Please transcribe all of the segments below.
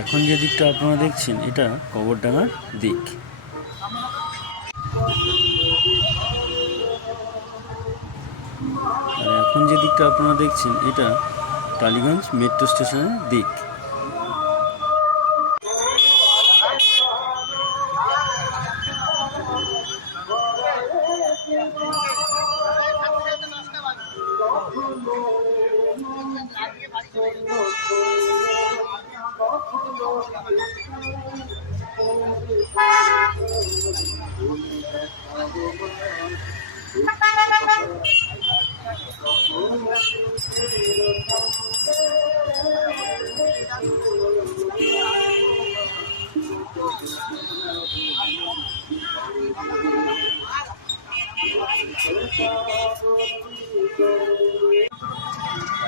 এখন যে দিকটা আপনারা দেখছেন, এটা কবরডাঙ্গার দিক। এখন যে দিকটা আপনারা দেখছেন, এটা টালিগঞ্জ মেট্রো স্টেশনের দিক।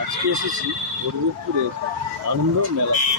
আজকে এসেছি হরিদেবপুরের আনন্দ মেলাতে।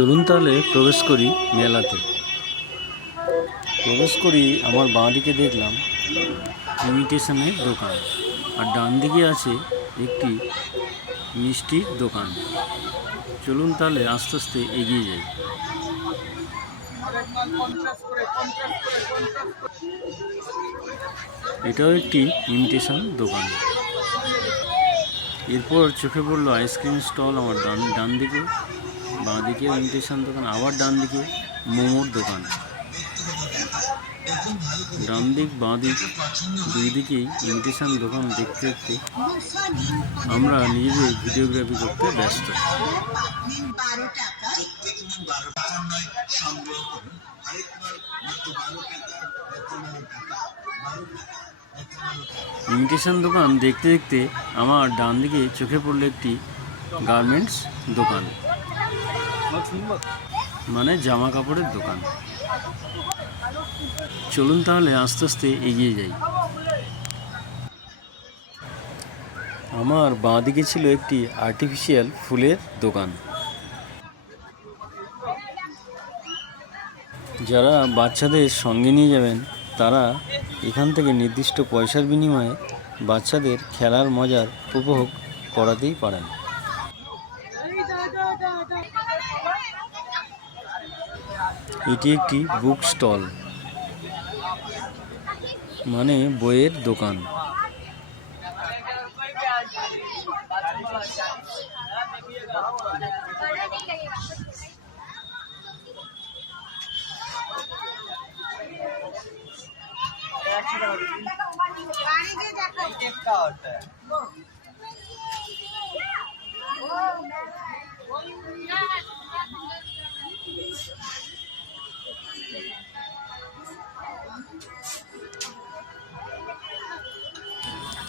চলুন তাহলে প্রবেশ করি মেলাতে। প্রবেশ করি, আমার বাঁ দিকে দেখলাম ইমিটেশনের দোকান, আর ডান দিকে আছে একটি মিষ্টির দোকান। চলুন তাহলে আস্তে আস্তে এগিয়ে যাই। এটাও একটি ইমিটেশন দোকান। এরপর চোখে পড়ল আইসক্রিম স্টল আমার ডান ডান দিকে বাঁ দিকে ইমিটেশন দোকান, আবার ডান দিকে মোমোর দোকান। ডান দিক বাঁ দিক দুই দিকেই ইমিটেশন দোকান দেখতে দেখতে আমরা নিজেদের ভিডিওগ্রাফি করতে ব্যস্ত। ইমিটেশন দোকান দেখতে দেখতে আমার ডান দিকে চোখে পড়ল একটি গার্মেন্টস দোকান। মানে জামা কাপড়ের দোকান। চলুন তাহলে আস্তে আস্তে এগিয়ে যাই। আমার বাঁ দিকে ছিল একটি আর্টিফিশিয়াল ফুলের দোকান। যারা বাচ্চাদের সঙ্গে নিয়ে যাবেন, তারা এখান থেকে নির্দিষ্ট পয়সার বিনিময়ে বাচ্চাদের খেলার মজার উপভোগ করাতেই পারেন। এটি একটি বুক স্টল মানে বইয়ের দোকান।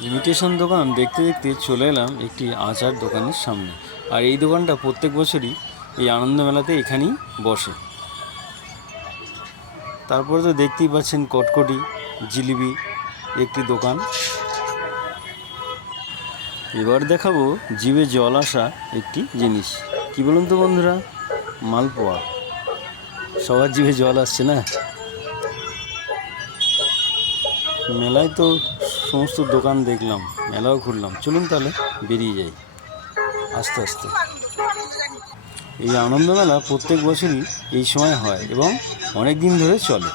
ইমিটেশন দোকান দেখতে দেখতে চলে এলাম একটি আচার দোকানের সামনে। আর এই দোকানটা প্রত্যেক বছরই এই আনন্দ মেলাতে এখানেই বসে। তারপরে তো দেখতেই পাচ্ছেন কটকটি জিলিপি একটি দোকান। এবার দেখাবো জিভে জল আসা একটি জিনিস। কি বলুন তো বন্ধুরা? মালপোয়া। সবার জিভে জল আসছে না? মেলায় তো সমস্ত দোকান দেখলাম, মেলাও ঘুরলাম। চলুন তাহলে বেরিয়ে যাই। আস্তে আস্তে। এই আনন্দ মেলা প্রত্যেক বছরই এই সময় হয় এবং অনেক দিন ধরে চলে।